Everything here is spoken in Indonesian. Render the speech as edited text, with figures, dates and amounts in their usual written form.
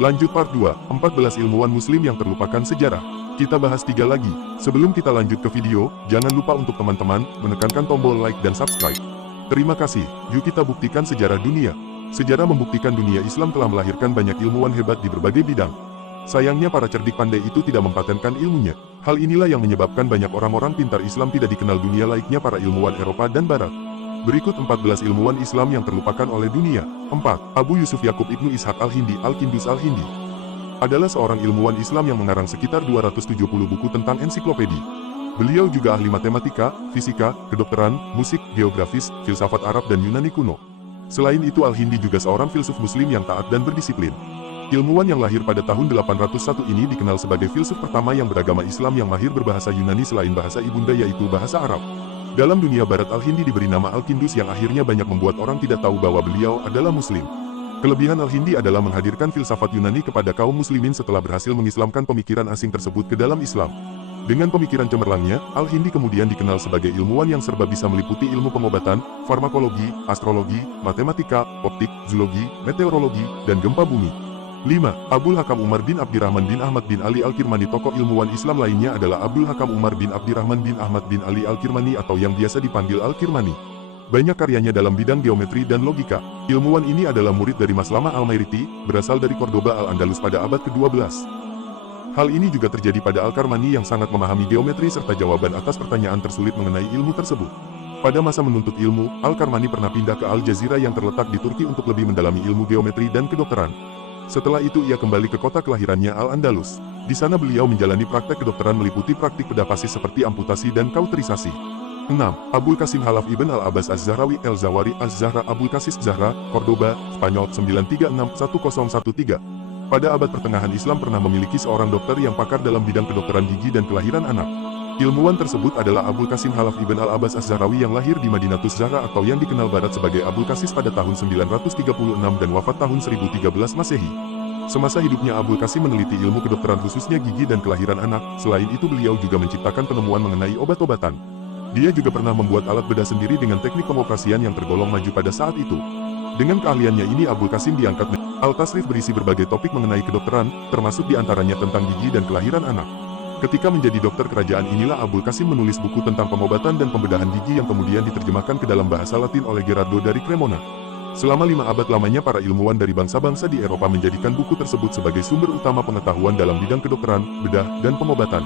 Lanjut part 2, 14 ilmuwan muslim yang terlupakan sejarah. Kita bahas 3 lagi. Sebelum kita lanjut ke video, jangan lupa untuk teman-teman, menekankan tombol like dan subscribe. Terima kasih, yuk kita buktikan sejarah dunia. Sejarah membuktikan dunia Islam telah melahirkan banyak ilmuwan hebat di berbagai bidang. Sayangnya para cerdik pandai itu tidak mempatenkan ilmunya. Hal inilah yang menyebabkan banyak orang-orang pintar Islam tidak dikenal dunia layaknya para ilmuwan Eropa dan Barat. Berikut 14 ilmuwan Islam yang terlupakan oleh dunia. 4. Abu Yusuf Yakub Ibnu Ishaq Al-Hindi Al-Kindus Al-Hindi adalah seorang ilmuwan Islam yang mengarang sekitar 270 buku tentang ensiklopedi. Beliau juga ahli matematika, fisika, kedokteran, musik, geografis, filsafat Arab dan Yunani kuno. Selain itu Al-Hindi juga seorang filsuf muslim yang taat dan berdisiplin. Ilmuwan yang lahir pada tahun 801 ini dikenal sebagai filsuf pertama yang beragama Islam yang mahir berbahasa Yunani selain bahasa ibunda yaitu bahasa Arab. Dalam dunia barat Al-Hindi diberi nama Al-Kindus yang akhirnya banyak membuat orang tidak tahu bahwa beliau adalah muslim. Kelebihan Al-Hindi adalah menghadirkan filsafat Yunani kepada kaum muslimin setelah berhasil mengislamkan pemikiran asing tersebut ke dalam Islam. Dengan pemikiran cemerlangnya, Al-Hindi kemudian dikenal sebagai ilmuwan yang serba bisa meliputi ilmu pengobatan, farmakologi, astrologi, matematika, optik, zoologi, meteorologi, dan gempa bumi. 5. Abdul Hakam Umar bin Abdirrahman bin Ahmad bin Ali Al-Kirmani. Tokoh ilmuwan Islam lainnya adalah Abdul Hakam Umar bin Abdirrahman bin Ahmad bin Ali Al-Kirmani atau yang biasa dipanggil Al-Kirmani. Banyak karyanya dalam bidang geometri dan logika. Ilmuwan ini adalah murid dari Maslama Al-Mairiti, berasal dari Cordoba Al-Andalus pada abad ke-12. Hal ini juga terjadi pada Al-Karmani yang sangat memahami geometri serta jawaban atas pertanyaan tersulit mengenai ilmu tersebut. Pada masa menuntut ilmu, Al-Karmani pernah pindah ke Al-Jazira yang terletak di Turki untuk lebih mendalami ilmu geometri dan kedokteran. Setelah itu ia kembali ke kota kelahirannya Al-Andalus. Di sana beliau menjalani praktek kedokteran meliputi praktik bedah pasif seperti amputasi dan kauterisasi. 6. Abul Qasim Khalaf Ibn Al-Abbas Az-Zahrawi El-Zawari Az-Zahra Abul Qasim Zahra, Cordoba, Spanyol 936-1013. Pada abad pertengahan Islam pernah memiliki seorang dokter yang pakar dalam bidang kedokteran gigi dan kelahiran anak. Ilmuwan tersebut adalah Abul Qasim Khalaf Ibn Al-Abbas Az-Zahrawi yang lahir di Madinatus Zahra atau yang dikenal barat sebagai Abul Qasim pada tahun 936 dan wafat tahun 1013 Masehi. Semasa hidupnya Abul Qasim meneliti ilmu kedokteran khususnya gigi dan kelahiran anak. Selain itu beliau juga menciptakan penemuan mengenai obat-obatan. Dia juga pernah membuat alat bedah sendiri dengan teknik pengoperasian yang tergolong maju pada saat itu. Dengan keahliannya ini Abul Qasim diangkat. Al-Tasrif berisi berbagai topik mengenai kedokteran, termasuk diantaranya tentang gigi dan kelahiran anak. Ketika menjadi dokter kerajaan inilah Abul Qasim menulis buku tentang pengobatan dan pembedahan gigi yang kemudian diterjemahkan ke dalam bahasa Latin oleh Gerardo dari Cremona. Selama 5 abad lamanya para ilmuwan dari bangsa-bangsa di Eropa menjadikan buku tersebut sebagai sumber utama pengetahuan dalam bidang kedokteran, bedah, dan pengobatan.